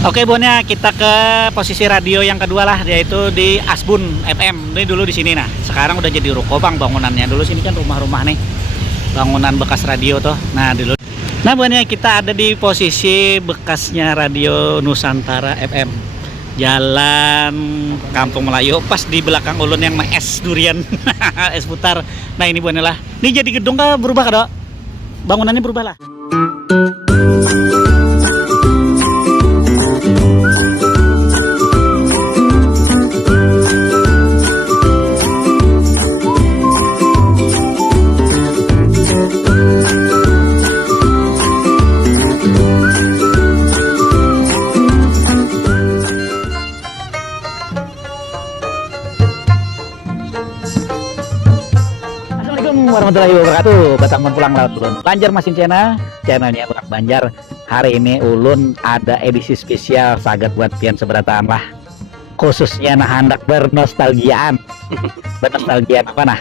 Oke, Bonnya, kita ke posisi radio yang kedua lah, yaitu di Asbun FM. Ini dulu di sini, nah sekarang udah jadi ruko bang bangunannya. Dulu sini kan rumah-rumah nih, bangunan bekas radio tuh. Nah dulu. Nah, Bonnya, kita ada di posisi bekasnya radio Nusantara FM, Jalan Kampung Melayu, pas di belakang ulun yang es durian, es putar. Nah ini Bonnya lah. Ini jadi gedung kah berubah kah, Dok? Bangunannya berubah lah. Warahmatullahi wabarakatuh. Batang pulang laut ulun Banjarmasin channelnya Burak Banjar. Hari ini ulun ada edisi spesial sagat buat pian seberataan lah, khususnya nah hendak bernostalgiaan. Bernostalgiaan apa nah?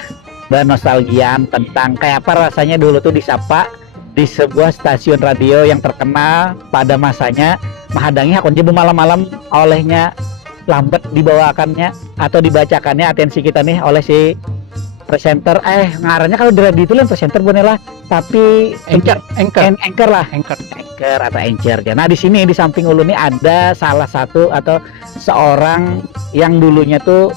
Bernostalgiaan tentang kayak apa rasanya dulu tuh disapa di sebuah stasiun radio yang terkenal pada masanya, menghadangi hakun jebu malam-malam olehnya lambat dibawakannya atau dibacakannya atensi kita nih oleh si presenter, ngarannya kalau di radio itu lah presenter bonela, tapi anchor atau anchor. Nah di sini di samping ulun ini ada salah satu atau seorang yang dulunya tuh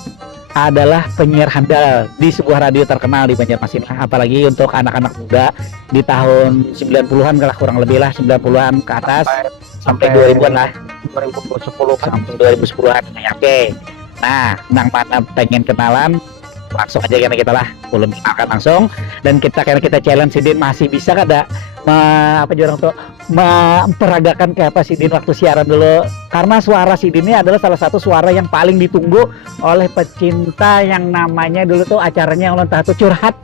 adalah penyiar handal di sebuah radio terkenal di Banjarmasin. Apalagi untuk anak-anak muda di tahun 90-an lah, kurang lebih lah 90-an ke atas sampai 2000-an lah, 2010 sampai 2010-an. Oke. Nah, nang mana pengen kenalan, langsung aja karena kita lah ulun akan langsung, dan karena kita challenge Sidin masih bisa kada memperagakan kayak apa Sidin waktu siaran dulu, karena suara Sidin ini adalah salah satu suara yang paling ditunggu oleh pecinta yang namanya dulu tuh acaranya ulun tahu tuh curhat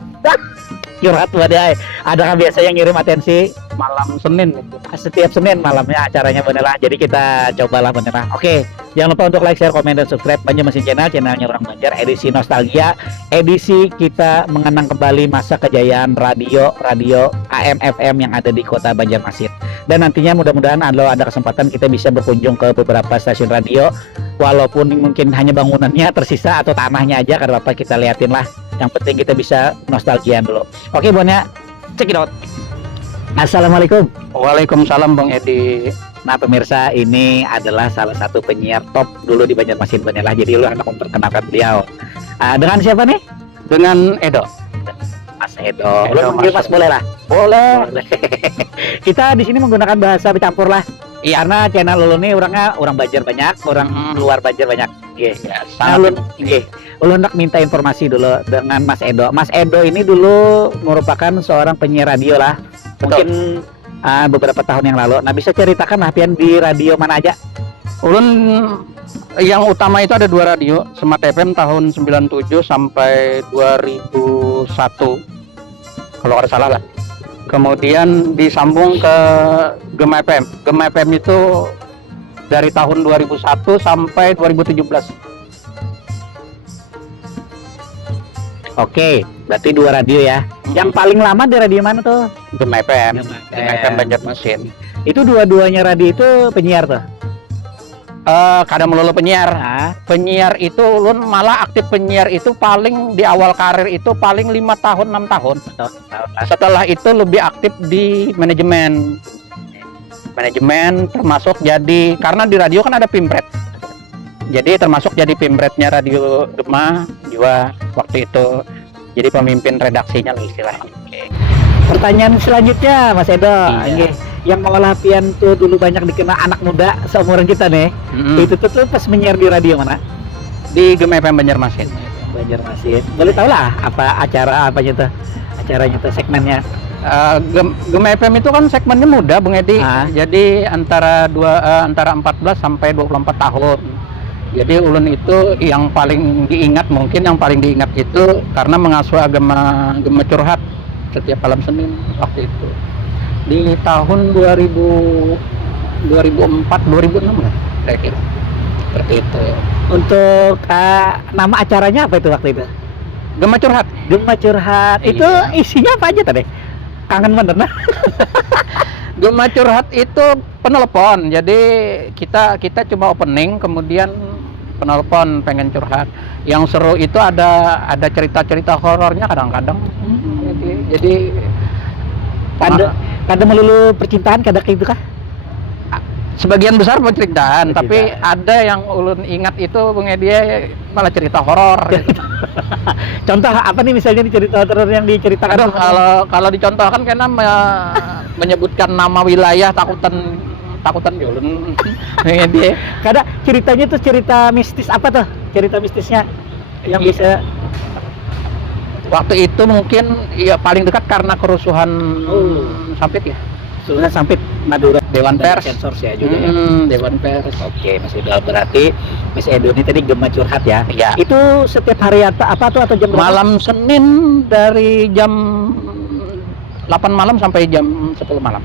badai. Ada kan biasa yang ngirim atensi malam Senin gitu. Setiap Senin malamnya acaranya beneran. Jadi kita cobalah beneran. Oke, jangan lupa untuk like, share, komen, dan subscribe Banjarmasin channelnya Orang Banjar, edisi nostalgia, edisi kita mengenang kembali masa kejayaan radio AM FM yang ada di kota Banjarmasin. Dan nantinya mudah-mudahan ada kesempatan kita bisa berkunjung ke beberapa stasiun radio, walaupun mungkin hanya bangunannya tersisa atau tanahnya aja, kada apa-apa kita liatin lah. Yang penting kita bisa nostalgiaan dulu. Oke, Bonnya, check it out. Assalamualaikum. Waalaikumsalam Bang Edi. Nah pemirsa, ini adalah salah satu penyiar top dulu di Banjarmasin lah. Jadi lu anak memperkenalkan beliau. Dengan siapa nih? Dengan Edo. Mas Edo. Lu manggil Mas boleh lah. Boleh. Kita di sini menggunakan bahasa bercampur lah. Iya, karena channel lu nih orang Banjar banyak, orang luar Banjar banyak. Iya. Nah, ulun nak minta informasi dulu dengan Mas Edo. Mas Edo ini dulu merupakan seorang penyiar radio lah. Mungkin beberapa tahun yang lalu. Nah, bisa ceritakan lah pian di radio mana aja? Ulun yang utama itu ada dua radio, Smart FM tahun 97 sampai 2001 kalau ada salah lah. Kemudian disambung ke Gema FM. Gema FM itu dari tahun 2001 sampai 2017. Oke, berarti dua radio ya. Yang paling lama di radio mana tuh? Gema FM. Gema FM Banjarmasin. Itu dua-duanya radio itu penyiar tuh? Kadang melulu penyiar. Penyiar itu ulun malah aktif penyiar itu paling di awal karir itu paling 5 tahun 6 tahun. Setelah itu lebih aktif di manajemen termasuk jadi, karena di radio kan ada pimpret. Jadi termasuk jadi pimpretnya radio Gema juga waktu itu. Jadi pemimpin redaksinya lah istilahnya. Pertanyaan selanjutnya Mas Edo. Iya. Yang mengolah pian tuh dulu banyak dikenal anak muda seumuran kita nih. Itu tuh pas menyiar di radio mana? Di Gema FM Banjarmasin. Boleh tahu lah apa acara apa gitu? Acaranya tuh segmennya. Gema FM itu kan segmennya muda Bung Edi. Jadi antara 14 sampai 24 tahun. Jadi ulun itu yang paling diingat itu karena mengasuh agama curhat setiap malam Senin waktu itu. Di tahun 2004 2006 lah kira-kira. Seperti itu. Untuk nama acaranya apa itu waktu itu? Gema Curhat. Itu isinya apa aja tadi? Kangen bener nah. Gemah curhat itu penelepon. Jadi kita cuma opening, kemudian penelepon pengen curhat. Yang seru itu ada cerita-cerita horornya kadang-kadang. Jadi Kada melulu percintaan, kada kayak gitu kah? sebagian besar penceritaan, tapi ada yang ulun ingat itu Bung Edi malah cerita horor. Contoh apa nih misalnya di cerita horor yang diceritakan? Aduh, kalau dicontohkan karena menyebutkan nama wilayah takutan ulun. Bung Kada ceritanya tuh cerita mistis apa tuh? Cerita mistisnya yang bisa waktu itu mungkin ya paling dekat karena kerusuhan Sampit ya. Sudah sampai Madura Dewan Pers. Sensor ya juga ya. Dewan Pers. Oke, Mas Edo, berarti Mas Edo ini tadi gemah curhat ya? Iya. Itu setiap hari apa tuh atau jam berapa? Malam Senin dari jam 8 malam sampai jam 10 malam.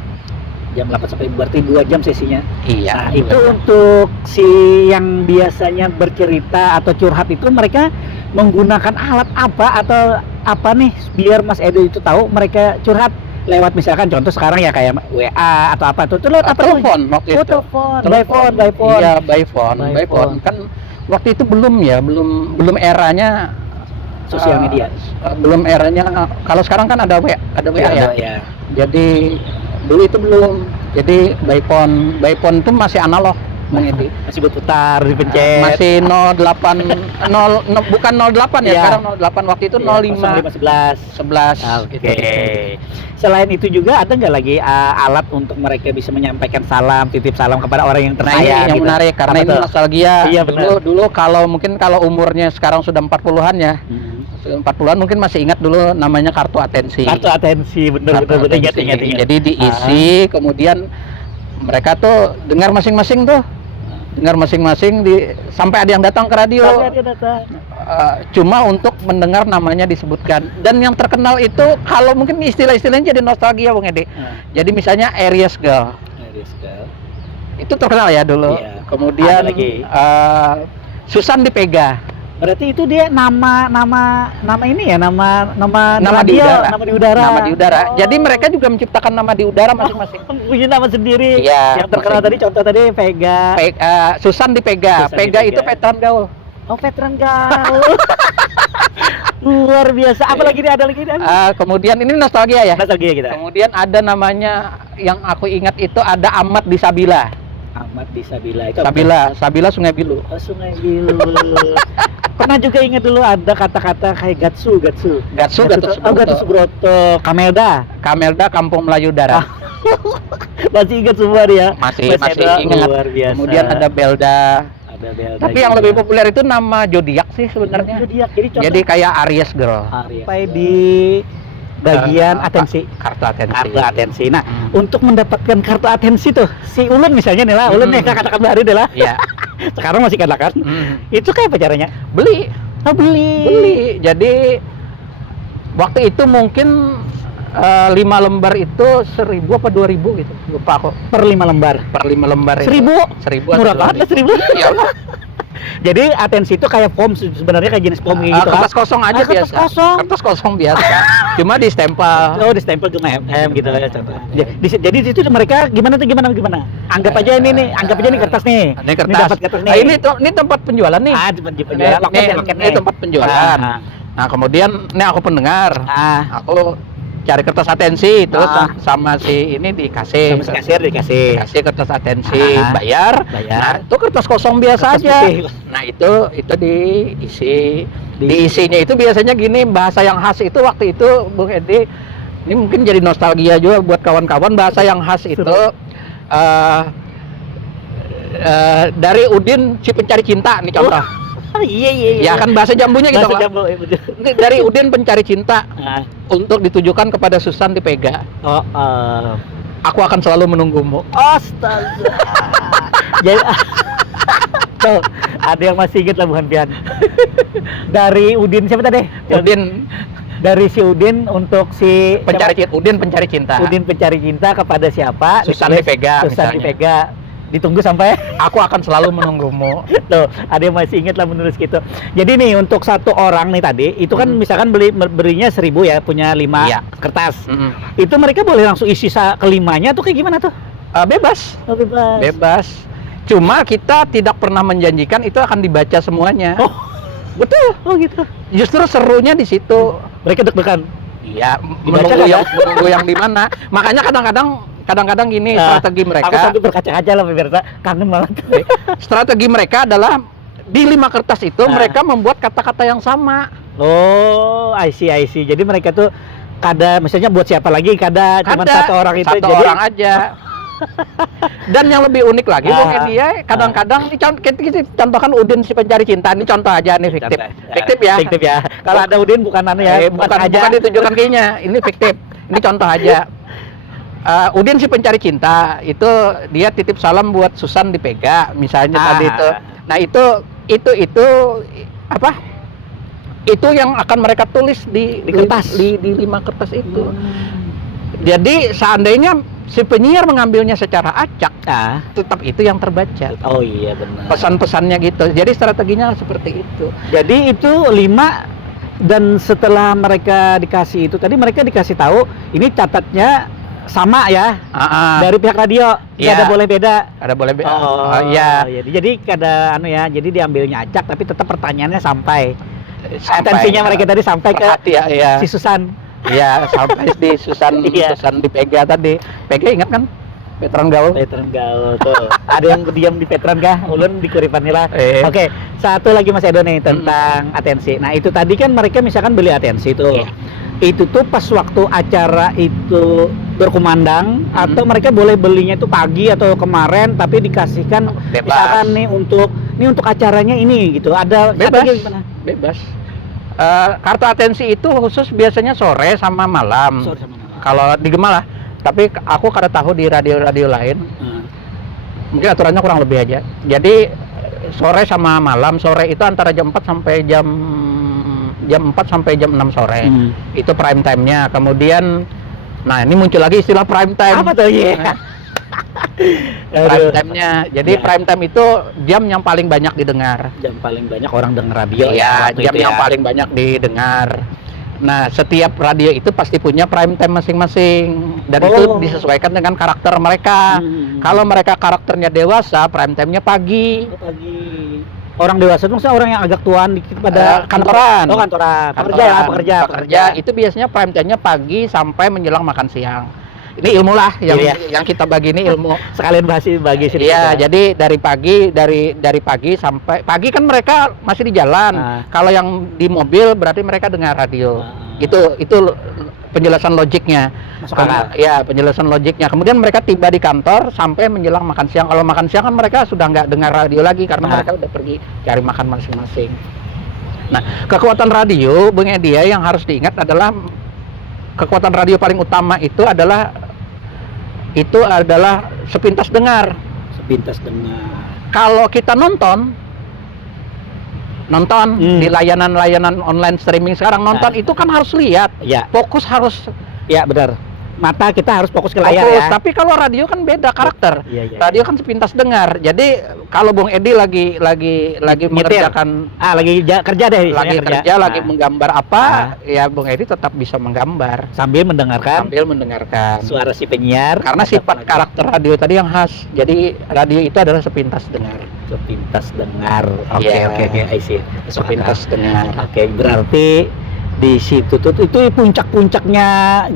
Jam 8 sampai berarti 2 jam sesinya. Iya. Nah, itu untuk si yang biasanya bercerita atau curhat itu mereka menggunakan alat apa atau apa nih biar Mas Edo itu tahu mereka curhat lewat misalkan contoh sekarang ya kayak WA atau apa tuh lewat apa telepon waktu itu. Telepon, by phone. Iya, by phone. Kan waktu itu belum belum eranya sosial media. Belum eranya kalau sekarang kan ada WA ya. Ya. Jadi dulu itu belum. Jadi by phone itu masih analog. Masih berputar dipencet. Masih 08 bukan 08 ya, sekarang 08 waktu itu 05 11. Oke. Selain itu juga ada nggak lagi alat untuk mereka bisa menyampaikan salam, titip salam kepada orang yang tersayang? Nah, ini yang menarik karena ini nostalgia. Iya, dulu kalau umurnya sekarang sudah 40-an ya. 40-an mungkin masih ingat dulu namanya kartu atensi. Kartu atensi, bener. Ingat. Jadi diisi, kemudian mereka tuh dengar masing-masing sampai ada yang datang ke radio. Cuma untuk mendengar namanya disebutkan. Dan yang terkenal itu kalau mungkin istilah-istilahnya jadi nostalgia Bung Edi. Jadi misalnya Aries Girl. Itu terkenal ya dulu. Iya. Kemudian Susan Dipega. Berarti itu dia nama ini ya, nama di udara. Nama di udara. Oh. Jadi mereka juga menciptakan nama di udara masing-masing. Punya nama sendiri. Iya, yang terkenal tadi contoh tadi Vega. Susan Dipega. Pega itu veteran gaul. Oh, veteran gaul. Luar biasa. Apa lagi ada lagi? Kemudian ini nostalgia ya. Nostalgia kita. Kemudian ada namanya yang aku ingat itu ada Ahmad di Sabila. Ahmad di Sabila itu. Sabila Sungai Bilu. Oh, Sungai Bilu. Pernah juga ingat dulu ada kata-kata kayak Gatsu Subroto, Kamelda Kampung Melayu Darat. Masih ingat semua dia? Masih ingat. Luar biasa. Kemudian ada Belda. Tapi yang lebih populer itu nama zodiak sih sebenarnya. Jadi kayak Aries Girl. Sampai di bagian atensi, kartu atensi. Nah, untuk mendapatkan kartu atensi tuh, si Ulun misalnya nih lah, Ulun nih katakan baru deh lah. Iya. Sekarang masih katakan. Itu kayak apa caranya? Beli. Beli. Jadi waktu itu mungkin 5 lembar itu 1.000 apa 2.000 gitu. Lupa kok. Per 5 lembar. 1.000. Murah banget 1.000. Iya. Jadi atensi itu kayak form sebenarnya kayak jenis form gitu. Kertas kosong aja biasa. Kertas kosong biasa. Cuma distempel. Oh, distempel Gemah FM gitu ya contoh. Jadi itu mereka gimana? Anggap aja ini kertas nih. Ini kertas. Dapat kertas nih. Ini tempat penjualan nih. Tempat penjualan. Ini tempat penjualan. Nah, kemudian ini aku pendengar. Aku cari kertas atensi terus sama si ini dikasih. Sama si kasir dikasih kertas atensi, bayar. Nah, itu kertas kosong biasa kertas aja. Putih. Nah, itu diisinya itu biasanya gini, bahasa yang khas itu waktu itu Bung Edi, ini mungkin jadi nostalgia juga buat kawan-kawan, bahasa yang khas itu dari Udin si pencari cinta nih contoh. Iya. Ya kan bahasa jambunya gitu. Bahasa jambu, dari Udin pencari cinta untuk ditujukan kepada Susan Dipega. Aku akan selalu menunggumu. Astaga. Jadi tuh, ada yang masih ingat lah Buhan Pian. Dari Udin siapa tadi? Udin. Dari si Udin untuk si Udin pencari cinta. Udin pencari cinta kepada siapa? Susan Dipega. Susan Dipega. Ditunggu sampai Aku akan selalu menunggumu. tuh, ada yang masih ingat lah menulis gitu. Jadi nih untuk satu orang nih tadi, itu kan misalkan belinya 1.000 ya, punya 5 Iya. kertas. Mm-mm. Itu mereka boleh langsung isi kelimanya tuh kayak gimana tuh? Bebas. Oh, bebas. Bebas. Cuma kita tidak pernah menjanjikan itu akan dibaca semuanya. Oh, Betul. oh gitu. Justru serunya di situ. Mereka deg-degan. Iya, Dibaca kan ya? menunggu yang di mana. Makanya kadang-kadang gini strategi mereka. Aku sambil berkaca-kaca lah pemirsa, kangen banget. Strategi mereka adalah di 5 kertas itu mereka membuat kata-kata yang sama. Oh, I see. Jadi mereka tuh misalnya buat siapa lagi, cuma Ada satu orang itu. satu jadi orang aja. Dan yang lebih unik lagi, Bung Edi, kadang-kadang ini kita contohkan Udin si pencari cinta, ini contoh aja nih fiktif. Fiktif ya. Fiktif ya. Kalau ada Udin bukan ya, bukan ditujukan kayaknya. Ini fiktif. Ini contoh aja. Udin si pencari cinta itu dia titip salam buat Susan di Pega misalnya tadi itu. Nah, itu apa? Itu yang akan mereka tulis di kertas di 5 kertas itu. Jadi seandainya si penyiar mengambilnya secara acak, tetap itu yang terbaca. Oh iya benar. Pesan-pesannya gitu. Jadi strateginya seperti itu. Jadi itu 5, dan setelah mereka dikasih itu tadi, mereka dikasih tahu ini catatnya sama ya dari pihak radio, nggak ada boleh beda. Ada boleh beda. Iya. Jadi jadi diambilnya acak tapi tetap pertanyaannya sampai atensinya mereka tadi sampai ke si Susan. Iya, sampai di Susan di Pega tadi. Pega ingat kan? Veteran gaul tuh. Ada yang diam di veteran kah? Ulun di kuripan lah. Oke, satu lagi Mas Edo nih tentang atensi. Nah, itu tadi kan mereka misalkan beli atensi tuh. Itu tuh pas waktu acara itu berkumandang, atau mereka boleh belinya itu pagi atau kemarin tapi dikasihkan misalkan nih untuk acaranya ini gitu. Ada bebas. Kartu atensi itu khusus biasanya sore sama malam. Kalau di Gema lah. Tapi aku kada tahu di radio-radio lain. Mungkin aturannya kurang lebih aja. Jadi sore sama malam. Sore itu antara jam 4 sampai jam 4 sampai jam 6 sore. Itu prime time-nya. Kemudian ini muncul lagi istilah prime time. Apa tuh? Prime time-nya. Jadi prime time itu jam yang paling banyak didengar. Jam paling banyak orang dengar radio. Iya, jam yang paling banyak didengar. Nah, setiap radio itu pasti punya prime time masing-masing, dan itu disesuaikan dengan karakter mereka. Kalau mereka karakternya dewasa, prime time-nya pagi. Orang dewasa itu maksudnya orang yang agak tuaan dikit pada kantoran. Pekerja. Itu biasanya prime time-nya pagi sampai menjelang makan siang. Ini ilmu lah yang kita bagi, ini ilmu. Sekalian bagi sini. Iya, jadi dari pagi sampai pagi kan mereka masih di jalan. Kalau yang di mobil berarti mereka dengar radio. Itu penjelasan logiknya. Penjelasan logiknya. Kemudian mereka tiba di kantor sampai menjelang makan siang. Kalau makan siang kan mereka sudah nggak dengar radio lagi karena mereka udah pergi cari makan masing-masing. Nah, kekuatan radio, Bung Edi, yang harus diingat adalah kekuatan radio paling utama itu adalah sepintas dengar. Kalau kita nonton di layanan online streaming sekarang, itu kan harus lihat, fokus harus. Ya benar. Mata kita harus fokus ke layar ya. Tapi kalau radio kan beda karakter. Radio kan sepintas dengar. Jadi kalau Bung Edi lagi mengerjakan, lagi kerja deh. Lagi menggambar apa, ya Bung Edi tetap bisa menggambar sambil mendengarkan suara si penyiar. Karena sifat karakter radio tadi yang khas. Jadi radio itu adalah sepintas dengar. Oke, I see. Sepintas dengar. Oke, berarti di situ tuh itu puncak-puncaknya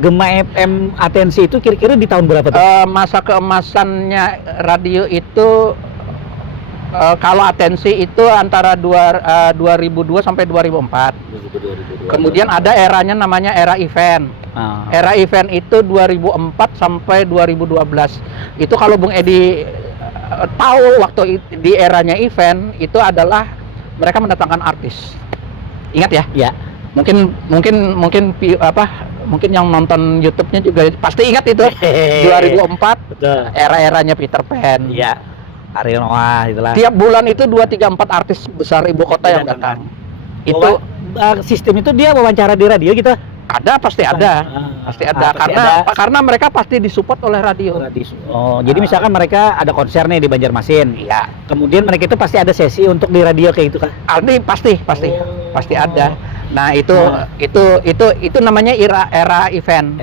Gema FM atensi itu kira-kira di tahun berapa tuh? Masa keemasannya radio itu kalau atensi itu antara 2002 sampai 2004. Kemudian ada eranya namanya era event. Era event itu 2004 sampai 2012. Itu kalau Bung Edi tahu, waktu di eranya event itu adalah mereka mendatangkan artis. Ingat ya? Ya. Mungkin yang nonton YouTube-nya juga pasti ingat itu. 2004. Betul. Era-eranya Peter Pan. Iya. Ariel Noah itulah. Tiap bulan itu 2, 3, 4 artis besar ibu kota yang datang. Itu sistem itu dia wawancara di radio gitu. Ada, pasti ada. Pasti ada. Karena mereka pasti disupport oleh radio. Oh, jadi misalkan mereka ada konser nih di Banjarmasin. Iya. Kemudian mereka itu pasti ada sesi untuk di radio kayak gitu kan? Pasti ada. Nah, itu namanya era event.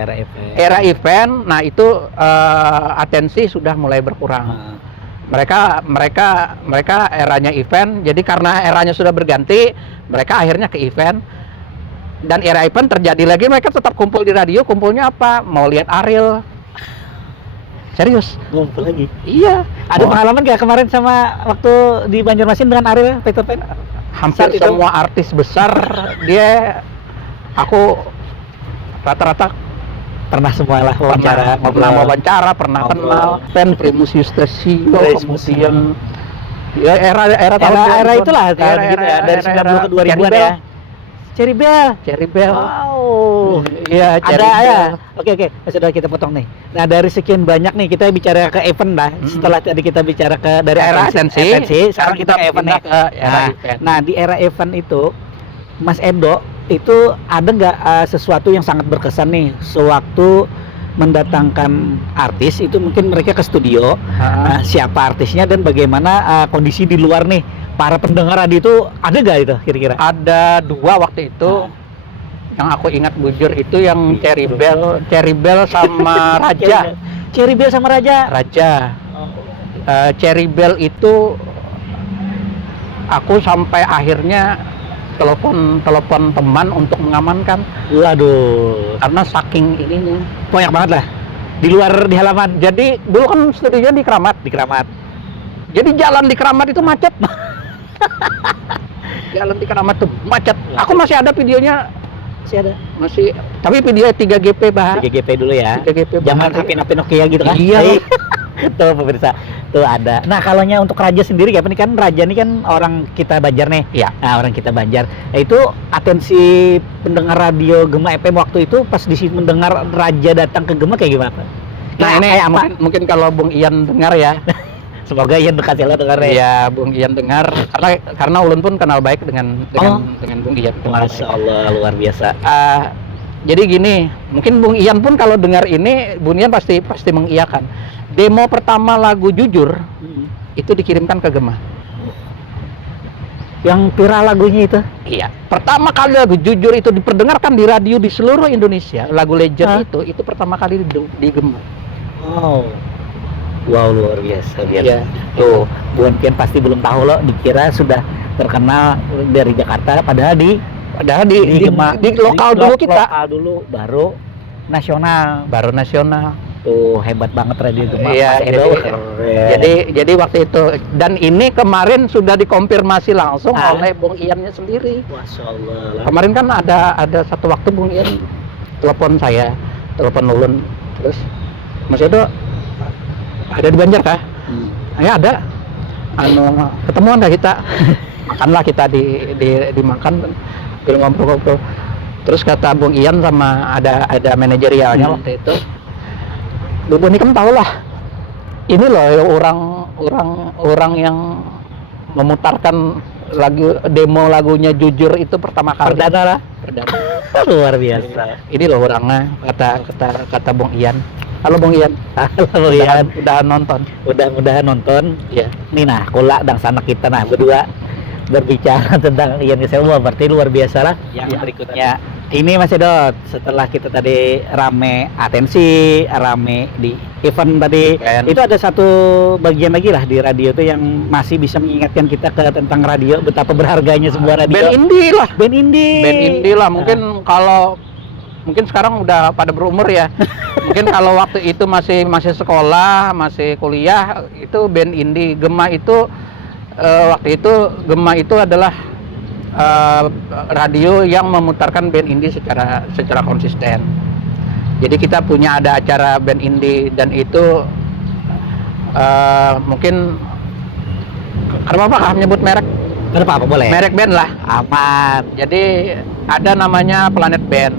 Era event. Nah, itu atensi sudah mulai berkurang. Mereka eranya event. Jadi karena eranya sudah berganti, mereka akhirnya ke event. Dan era event terjadi lagi, mereka tetap kumpul di radio. Kumpulnya apa? Mau lihat Ariel. Serius? Ngumpul lagi? Iya. Ada pengalaman gak kemarin sama waktu di Banjarmasin dengan Ariel Peter Pan? Hampir semua artis besar aku rata-rata pernah semualah wawancara, pernah kenal. Primus Yustasio, kemudian ya era itulah tahun gitu ya, dari 90 ke 2000-an ya. Cherry Bell. Wow. Iya, ada ya. Oke. Sudah kita potong nih. Nah, dari sekian banyak nih kita bicara ke event lah. Setelah tadi kita bicara ke dari era atensi, sekarang kita ke event nih. Event. Nah, di era event itu Mas Edo itu ada nggak sesuatu yang sangat berkesan nih sewaktu mendatangkan artis itu, mungkin mereka ke studio, siapa artisnya dan bagaimana kondisi di luar nih para pendengar radio itu, ada nggak itu kira-kira? Ada 2 waktu itu yang aku ingat bujur, itu yang Cherry Bell sama Raja. Cherry Bell sama Raja. Cherry Bell itu aku sampai akhirnya telepon teman untuk mengamankan. Waduh, karena saking ininya banyak banget lah di luar, di halaman. Jadi dulu kan studionya di Keramat. Jadi jalan di Keramat itu macet. Jalan di Keramat tuh macet. Aku masih ada videonya. Masih. Tapi video 3GP, Bah. 3GP dulu ya. 3GP. Zaman HP Nokia gitu kan. Iya. Tuh pemirsa, tuh ada. Nah, kalaunya untuk Raja sendiri kayak ini kan, Raja ini kan orang kita Banjar nih. Iya. Nah, orang kita Banjar. Nah, itu atensi pendengar radio Gema FM waktu itu pas di sini mendengar Raja datang ke Gema kayak gimana? Nah, ini mungkin kalau Bung Ian dengar ya. Semoga Ian berkasih lah dengar ya. Iya, Bung Ian dengar, karena Ulun pun kenal baik dengan Bung Ian. Masya Allah, luar biasa. Jadi gini, mungkin Bung Ian pun kalau dengar ini, Bung Ian pasti mengiyakan. Demo pertama lagu Jujur itu dikirimkan ke Gema. Yang viral lagunya itu? Iya. Pertama kali lagu Jujur itu diperdengarkan di radio di seluruh Indonesia, lagu Legend itu pertama kali di Gema. Wow, luar biasa. Iya. Tuh, Bung Ian pasti belum tahu loh, dikira sudah terkenal dari Jakarta, padahal di Gema, di lokal dulu kita. Lokal dulu, baru nasional. Tuh, hebat banget radio Gema. Iya, jadi waktu itu, dan ini kemarin sudah dikonfirmasi langsung oleh Bung Iannya sendiri. Masya Allah. Kemarin kan ada satu waktu Bung Ian telepon Ulun, terus Mas Edo ada di Banjar kah? Ya ada. Ketemuan kah kita? Makanlah kita dimakan, ngobrol-ngobrol. Terus kata Bung Ian sama ada manajerialnya waktu itu, Bu Boni kan tahu lah, ini loh orang yang memutarkan demo lagunya Jujur itu pertama kali. Perdana. Luar biasa. Ini loh orangnya, kata Bung Ian. Halo Bung Ian. Udah nonton. Mudah-mudahan nonton. Iya. Nih nah, kula dan sanak kita berdua berbicara tentang Ian Kesewa, berarti luar biasa lah. Yang berikutnya ini Mas Edo, setelah kita tadi rame atensi, rame di event tadi, itu ada satu bagian lagi lah di radio itu yang masih bisa mengingatkan kita tentang radio, betapa berharganya sebuah radio. Band indie lah. Mungkin sekarang udah pada berumur ya. Mungkin kalau waktu itu masih sekolah, masih kuliah, itu band indie. Gema itu waktu itu Gema itu adalah radio yang memutarkan band indie secara konsisten. Jadi kita punya ada acara band indie, dan itu mungkin apa nyebut merek? Apa boleh? Merek band lah. Aman. Jadi ada namanya Planet Band.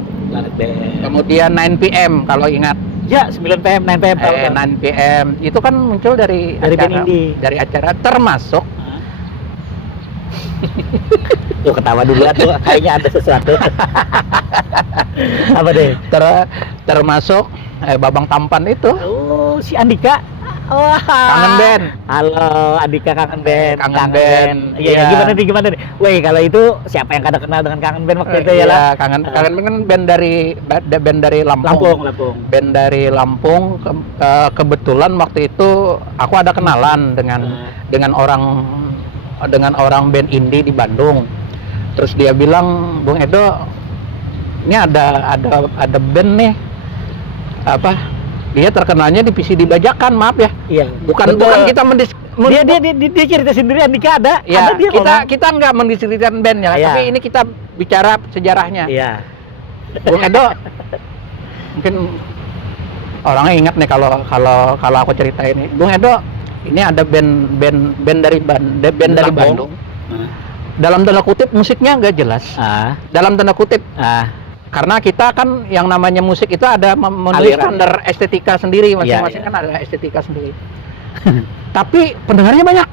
Kemudian 9 PM kalau ingat. Ya, 9 PM, 9 PM. 9 PM itu kan muncul dari band indie. Dari acara termasuk Tuh ketawa dulu tuh, kayaknya ada sesuatu. Apa deh? Termasuk Babang Tampan itu. Oh, si Andika. Wah, Kangen band. Halo, Andika kangen band. Kangen band. Iya, Iya. gimana nih? Woi, kalau itu siapa yang kada kenal dengan kangen band waktu itu ya lah? Kangen band kan band dari Lampung. Lampung. Band dari Lampung. Kebetulan waktu itu aku ada kenalan dengan orang band indie di Bandung. Terus dia bilang, Bung Edo, ini ada band nih, apa? Dia terkenalnya di PCD Bajakan, maaf ya. Iya. Bukan kita dia cerita sendiri, Andika ada. Ya, Ada dia kita nggak mendiskreditkan bandnya, Iya. tapi ini kita bicara sejarahnya. Iya. Bung Edo, mungkin orangnya ingat nih kalau aku cerita ini. Bung Edo, ini ada band dari Bandung. Dalam tanda kutip musiknya nggak jelas. Dalam tanda kutip. Karena kita kan yang namanya musik itu ada memenuhi standar estetika sendiri, masing-masing kan ada estetika sendiri. Tapi pendengarnya banyak.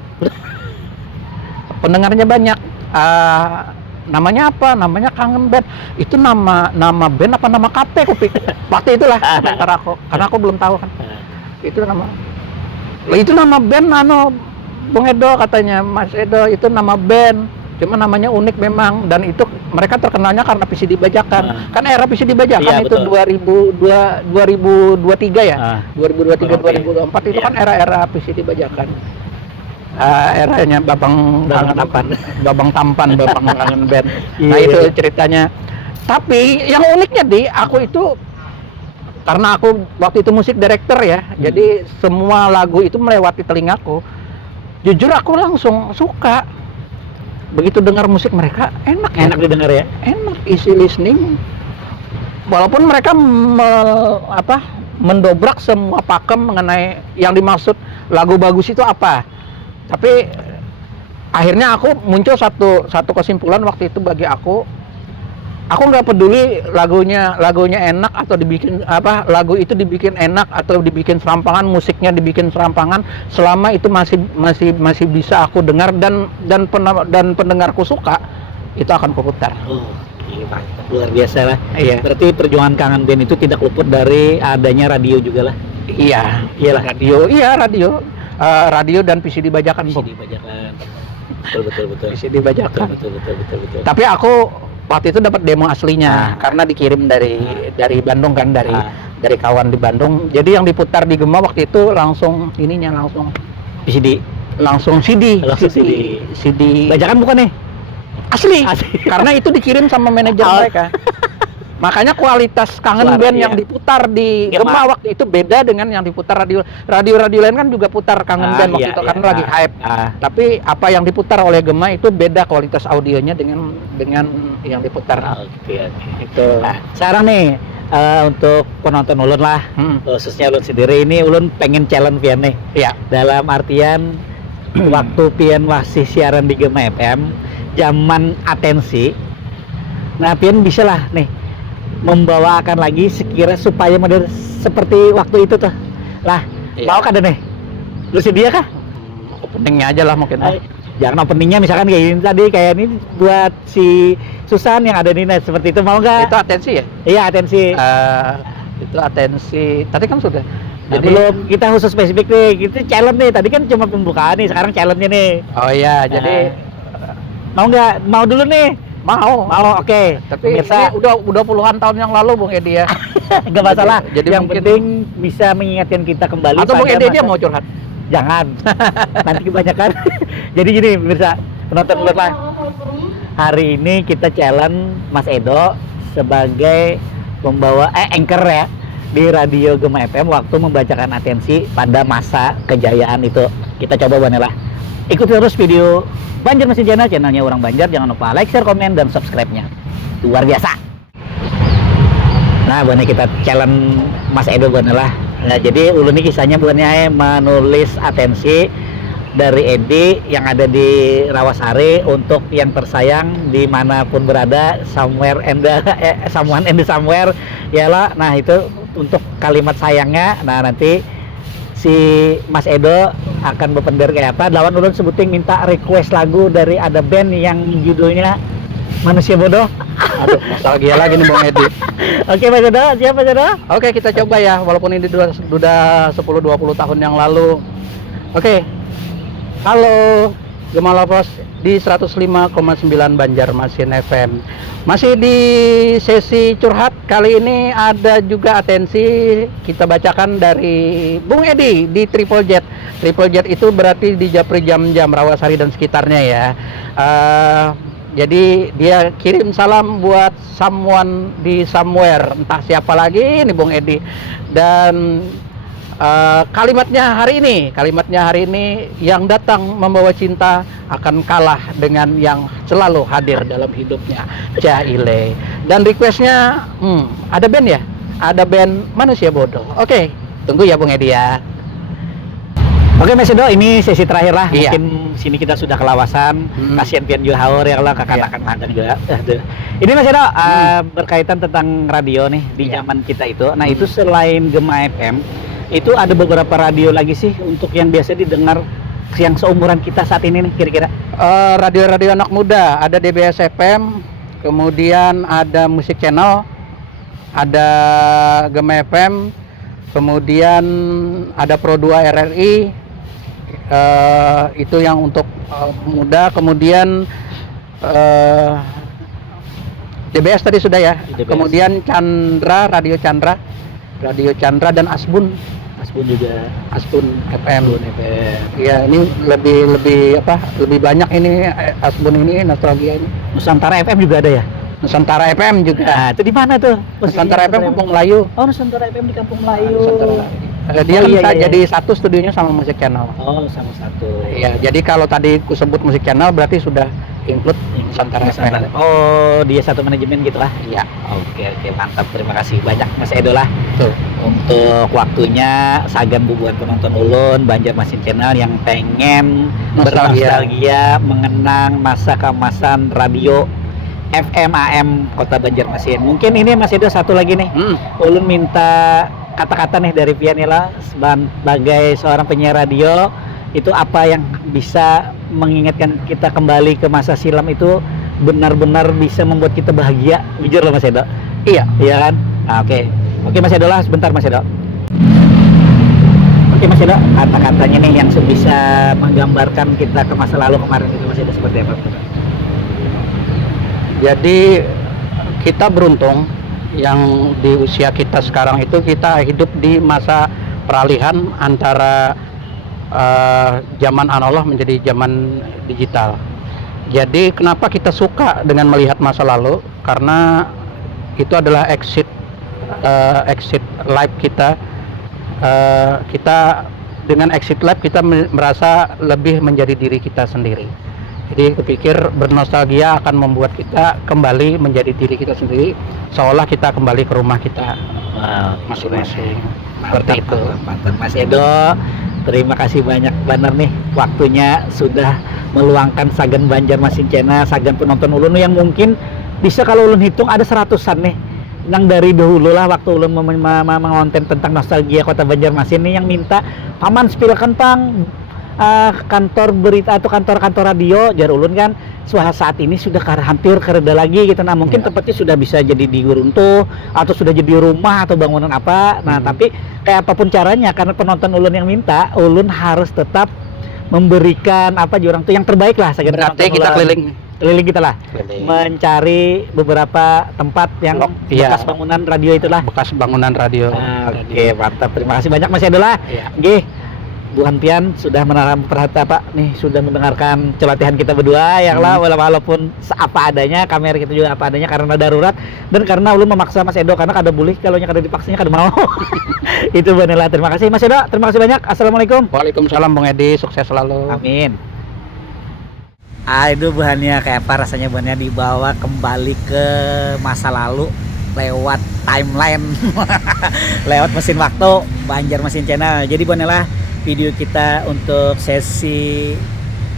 Namanya apa? Namanya Kangen Band. Itu nama band apa nama kafe? Waktu itulah antara aku, karena aku belum tahu kan. Itu nama band Bung Edo katanya, Mas Edo itu nama band. Cuma namanya unik memang, dan itu mereka terkenalnya karena PCD Bajakan. Kan era PCD Bajakan itu 2023 ya. 2023 2024 itu kan era PCD Bajakan. Eranya Babang Tampan, Babang Kangen Band. Nah, itu ceritanya. Tapi yang uniknya aku itu karena aku waktu itu musik director ya. Jadi semua lagu itu melewati telingaku. Jujur aku langsung suka. Begitu dengar musik mereka enak didengar ya, enak, easy listening. Walaupun mereka mendobrak semua pakem mengenai yang dimaksud lagu bagus itu apa, tapi akhirnya aku muncul satu kesimpulan waktu itu bagi aku nggak peduli lagunya enak atau dibikin lagu itu dibikin enak atau dibikin serampangan, musiknya dibikin serampangan, selama itu masih bisa aku dengar dan pendengarku suka, itu akan kuputar. Gila, luar biasa lah. Iya. Berarti perjuangan Kangen Band itu tidak luput dari adanya radio juga lah. Iya, iyalah radio dan PCD Bajakan. PCD Bajakan. Betul. PCD Bajakan. Betul. Tapi aku waktu itu dapat demo aslinya karena dikirim dari Bandung kan, dari kawan di Bandung. Jadi yang diputar di Gema waktu itu langsung PCD, langsung CD. Bajakan bukan nih? Asli. Karena itu dikirim sama manajer mereka. Makanya kualitas Kangen Band yang diputar di Gema waktu itu beda dengan yang diputar radio lain kan juga putar Kangen Band waktu itu karena lagi hype. Tapi apa yang diputar oleh Gema itu beda kualitas audionya dengan yang diputar. Oke. Itu. Nah, sekarang nih untuk penonton Ulun lah, khususnya Ulun sendiri ini Ulun pengen challenge Pian nih. Iya. Dalam artian waktu Pian masih siaran di Gema FM, zaman atensi. Nah, Pian bisa lah nih membawakan lagi sekira supaya model seperti waktu itu tuh lah. Mau kada nih lu sedia kah? Openingnya aja lah mungkin. Jangan openingnya misalkan kayak ini tadi, kayak ini buat si Susan yang ada di net seperti itu, mau nggak? Itu atensi ya? Iya, atensi. Itu atensi tadi kan sudah. Jadi belum kita khusus spesifik nih, kita challenge nih, tadi kan cuma pembukaan nih, sekarang challenge-nya nih. Oh iya, jadi mau nggak? Mau dulu nih. Mau, oke. Tapi ini udah puluhan tahun yang lalu Bung Edi ya. Nggak masalah. Jadi yang mungkin penting bisa mengingatkan kita kembali. Atau Bung Edi aja mau curhat? Jangan. Nanti kebanyakan. Jadi gini pemirsa, penonton lah. Hari ini kita challenge Mas Edo sebagai pembawa anchor ya di radio Gema FM waktu membacakan atensi pada masa kejayaan itu. Kita coba lah. Ikuti terus video Banjar Mesin channelnya Orang Banjar. Jangan lupa like, share, komen, dan subscribe-nya. Luar biasa. Nah, buatnya kita challenge Mas Edo lah. Nah, jadi ulun ini kisahnya bukannya menulis atensi dari Edi yang ada di Rawasari untuk yang tersayang dimanapun berada, somewhere and somewhere ya lah. Nah, itu untuk kalimat sayangnya. Nah, nanti si Mas Edo akan berpender kayak apa. Lawan ulun sebuting minta request lagu dari ada band yang judulnya Manusia Bodoh. Aduh, nostalgia lagi nih Bang Edi. Oke Mas Edo, siap Mas Edo? Oke, kita coba ya, walaupun ini sudah 10-20 tahun yang lalu. Oke. Halo, Gemala Pos di 105,9 Banjarmasin FM. Masih di sesi curhat. Kali ini ada juga atensi kita bacakan dari Bung Edi di Triple Jet. Triple Jet itu berarti di Japri Jam-Jam, Rawasari dan sekitarnya ya. Jadi dia kirim salam buat someone di somewhere, entah siapa lagi nih Bung Edi. Dan kalimatnya hari ini, yang datang membawa cinta akan kalah dengan yang selalu hadir dalam hidupnya. Jaile. Dan requestnya ada band ya, ada band Manusia Bodoh. Oke, tunggu ya Bung Edi ya. Oke Mas Edo, ini sesi terakhir lah. Iya. Mungkin sini kita sudah kelawasan. Kasihan pian juga haur ya kalau kakak-kakak mantan juga. Ini Mas Edo berkaitan tentang radio nih di zaman kita itu. Nah itu selain Gema FM, itu ada beberapa radio lagi sih untuk yang biasa didengar yang seumuran kita saat ini nih kira-kira. Radio-radio anak muda, ada DBS FM, kemudian ada Musik Channel, ada Gema FM, kemudian ada Pro 2 RRI. Itu yang untuk muda. Kemudian DBS tadi sudah ya. DBS. Kemudian Chandra, Radio Chandra dan Asbun juga, Asbun FM. Ya, ini lebih banyak ini Asbun ini, nostalgia ini. Nusantara FM juga ada ya? Nusantara FM juga. Nah, itu di mana tuh? Nusantara FM Kampung Melayu. Oh, Nusantara FM di Kampung Melayu. Dia jadi satu studionya sama Musik Channel. Oh, sama satu. Iya, jadi kalau tadi ku sebut Musik Channel berarti sudah include Nusantara FM. Oh, dia satu manajemen gitu lah. Iya. Oke, mantap. Terima kasih banyak Mas Edo lah. Tuh. Untuk waktunya Sagan bubuhan penonton ulun Banjarmasin Channel yang pengen bernostalgia mengenang masa keemasan radio FM AM Kota Banjarmasin. Mungkin ini Mas Edo satu lagi nih. Ulun minta kata-kata nih dari Pianila sebagai seorang penyiar radio, itu apa yang bisa mengingatkan kita kembali ke masa silam itu benar-benar bisa membuat kita bahagia. Jujur loh Mas Edo. Iya kan? Nah, oke Mas Edo lah, sebentar Mas Edo. Oke Mas Edo, kata-katanya nih yang bisa menggambarkan kita ke masa lalu kemarin itu Mas Edo seperti apa? Jadi kita beruntung yang di usia kita sekarang itu kita hidup di masa peralihan antara zaman analog menjadi zaman digital. Jadi kenapa kita suka dengan melihat masa lalu? Karena itu adalah exit life kita. Kita dengan exit life kita merasa lebih menjadi diri kita sendiri. Jadi kupikir bernostalgia akan membuat kita kembali menjadi diri kita sendiri, seolah kita kembali ke rumah kita masing-masing. Seperti itu. Mantap Mas Edo. Terima kasih banyak benar nih waktunya sudah meluangkan Sagan Banjarmasin Channel, Sagan penonton ulun yang mungkin bisa kalau ulun hitung ada 100-an nih. Yang dari dahulu lah waktu ulun mengonten tentang nostalgia Kota Banjarmasin nih yang minta paman spilkan pang kantor berita atau kantor-kantor radio jar ulun kan saat ini sudah hampir kereda lagi gitu. Nah mungkin tempatnya sudah bisa jadi diruntuh atau sudah jadi rumah atau bangunan apa. Nah tapi kayak apapun caranya, karena penonton ulun yang minta, ulun harus tetap memberikan apa orang tuh yang terbaik lah. Berarti kita keliling kita lah, mencari beberapa tempat yang bekas bangunan radio itulah. Bekas bangunan radio. Oke, mantap. Terima kasih banyak Mas Edo lah. Nggih. Bu Hanpian sudah sudah mendengarkan celotehan kita berdua ya lah, walaupun apa adanya, kamera kita juga apa adanya karena darurat dan karena ulun memaksa Mas Edo karena kada boleh kalau kada dipaksanya kada mau. Itu benar. Terima kasih Mas Edo, terima kasih banyak. Assalamualaikum. Waalaikumsalam Bung Edi, sukses selalu. Amin. Itu buhannya kayak apa rasanya buhannya dibawa kembali ke masa lalu lewat timeline lewat mesin waktu Banjarmasin Channel. Jadi buhannya lah video kita untuk sesi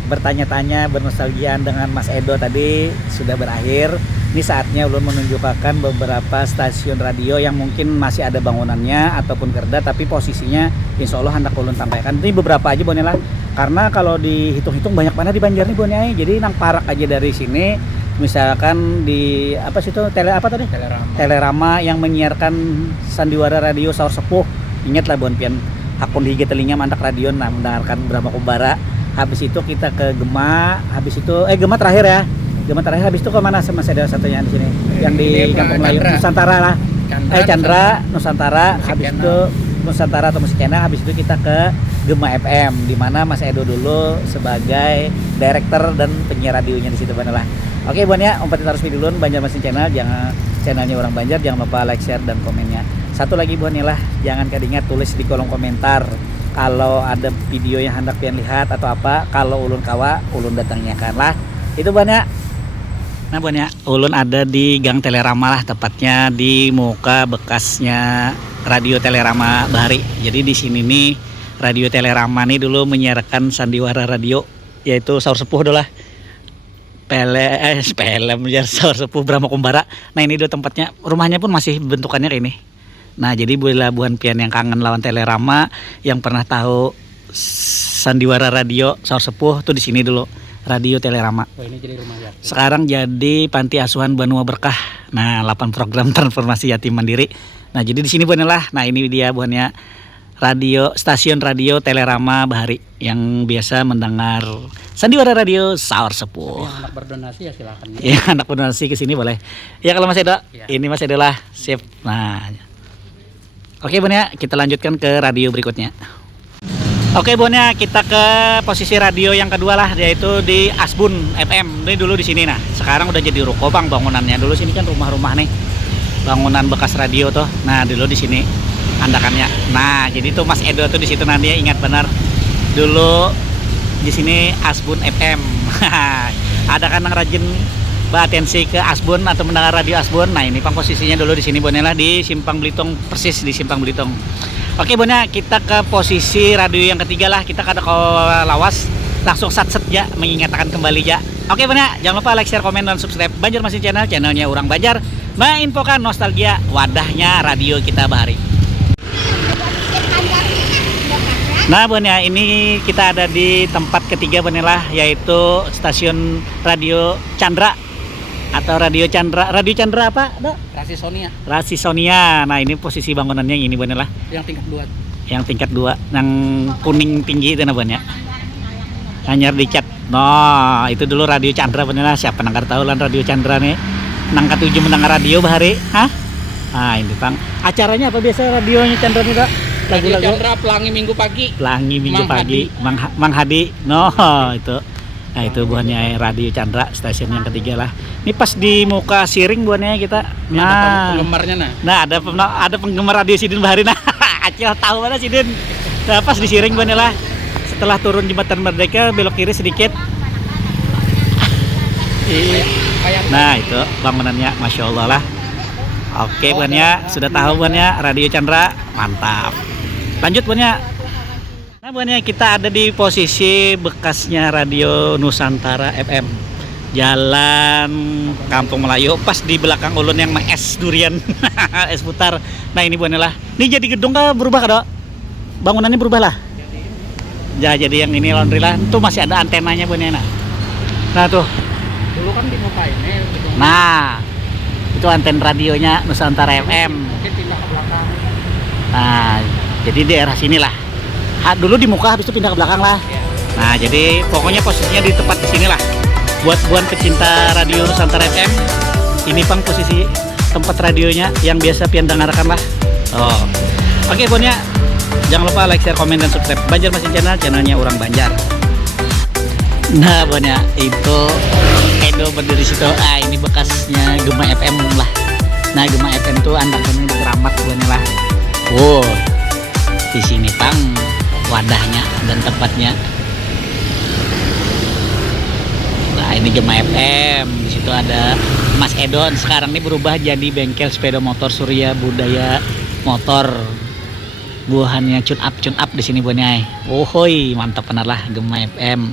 bertanya-tanya, bernostalgia dengan Mas Edo tadi sudah berakhir. Ini saatnya ulun menunjukkan beberapa stasiun radio yang mungkin masih ada bangunannya ataupun kerda, tapi posisinya insya Allah hendak ulun tampaikan. Ini beberapa aja Bonela, karena kalau dihitung-hitung banyak mana di Banjar nih Bonela. Jadi nang parak aja dari sini, misalkan di apa sih itu apa tadi? Telerama yang menyiarkan sandiwara radio Saur Sepuh. Ingatlah Bon Pian, hakun hige telinga mantak radio nah mendengarkan Brahma Kumbara. Habis itu kita ke Gema, habis itu Gema terakhir ya. Gema terakhir habis itu ke mana sama ada satunya di sini yang di Kampung Melayu Nusantara lah. Chandra Nusantara, habis itu Nusantara atau Musik Channel, habis itu kita ke Gema FM di mana Mas Edo dulu sebagai director dan penyiar radionya di situ Banela. Oke Bon ya, umpatin harus dulu Banjarmasin Channel, jangan channelnya orang Banjar, jangan lupa like, share dan komennya. Satu lagi Bon lah, jangan kadingat tulis di kolom komentar kalau ada video yang hendak pian lihat atau apa, kalau ulun kawa ulun datangnya kan lah. Itu Bon ya. Nah Bon ya, ulun ada di Gang Telerama lah, tepatnya di muka bekasnya Radio Telerama Bahari. Jadi di sini nih Radio Telerama nih dulu menyiarkan sandiwara radio yaitu Saur Sepuh adalah PLM Saur Sepuh Brahma Kumbara. Nah ini dulu tempatnya, rumahnya pun masih bentukannya kayak ini. Nah jadi buan pian yang kangen lawan Telerama, yang pernah tahu sandiwara radio Saur Sepuh tuh di sini dulu Radio Telerama. Oh, ini jadi rumah yatim. Sekarang jadi Panti Asuhan Banua Berkah. Nah 8 program transformasi yatim mandiri. Nah jadi di sini Buannya. Nah ini dia Buannya stasiun radio Telerama Bahari yang biasa mendengar sandiwara radio Saur Sepuh. Yang anak berdonasi ya silakan. Ya anak berdonasi ke sini boleh. Ya kalau Mas Edo, ya. Ini Mas Edo lah, sip. Nah, oke Buannya, kita lanjutkan ke radio berikutnya. Oke Buannya, kita ke posisi radio yang kedua lah, yaitu di Asbun FM. Ini dulu di sini nah. Sekarang udah jadi ruko Bang bangunannya. Dulu sini kan rumah-rumah nih. Bangunan bekas radio tuh. Nah, dulu di sini andakannya. Nah, jadi tuh Mas Edo tuh di situ nanti ingat benar. Dulu di sini Asbun FM. Ada kan yang rajin atensi ke Asbun atau mendengar radio Asbun. Nah, ini Pang posisinya dulu di sini Bonela di Simpang Belitung, persis di Simpang Belitung. Oke Bonya, kita ke posisi radio yang ketiga lah. Kita kada ke lawas, langsung satset ya mengingatkan kembali ya. Oke Bonya, jangan lupa like, share, komen dan subscribe Banjarmasin Channel, channelnya orang Banjar, menginfokan nostalgia wadahnya radio kita Bahari. Nah Bonya, ini kita ada di tempat ketiga Bonela, yaitu stasiun radio Chandra atau Radio Chandra. Radio Chandra apa? Rasi Sonia. Rasi Sonia. Nah, ini posisi bangunannya yang ini Bonela. Yang tingkat 2. Yang tingkat 2, yang kuning tinggi itu namanya. Anyar dicat. Nah, itu dulu Radio Chandra Bonela. Siapa nangkar tahu lan Radio Chandra nih. Nangkat 7 mendengar radio Bahari. Hah? Nah, ini Bang. Acaranya apa biasa radionya Chandra nih, Pak? Radio Chandra Pelangi Minggu pagi. Pelangi Minggu pagi. Mang Hadi. No, itu. Nah itu buahnya Radio Chandra, stasiun yang ketiga lah. Ini pas di muka Siring buahnya kita. Nah, ada penggemarnya nah. Nah ada penggemar radio Sidin Bahari nah. Acil tahu mana Sidin. Nah pas di Siring buahnya lah. Setelah turun Jembatan Merdeka belok kiri sedikit. Nah itu bangunannya, masya Allah lah. Oke buahnya sudah tahu buahnya Radio Chandra, mantap. Lanjut buahnya. Nah Buannya, kita ada di posisi bekasnya Radio Nusantara FM, Jalan Kampung Melayu, pas di belakang ulun yang es durian. Es putar. Nah ini Buannya lah. Ini jadi gedung kah berubah kah? Bangunannya berubah lah. Ya, jadi yang ini laundry lah. Itu masih ada antenanya Buannya. Nah tuh. Dulu kan di muka ini. Gitu. Nah itu anten radionya Nusantara FM. Mungkin pindah ke belakang. Nah jadi daerah sini lah. Dulu di muka, habis itu pindah ke belakang lah. Nah jadi pokoknya posisinya di tempat di sini lah. Buat pecinta radio Nusantara FM, ini Pang posisi tempat radionya yang biasa pian dengarkan lah. Oh, oke Bonnya, jangan lupa like, share, komen dan subscribe Banjarmasin Channel, channelnya orang Banjar. Nah Bonnya, itu Edo berdiri situ. Ini bekasnya Gema FM lah. Nah Gema FM tuh andakannya di Keramat Bonnya lah. Wow, di sini Pang wadahnya dan tempatnya. Nah ini Gema FM, di situ ada Mas Edon. Sekarang ini berubah jadi bengkel sepeda motor Surya Budaya Motor. Buahannya tune up di sini Bonyai. Ohoi, mantap benar lah Gema FM.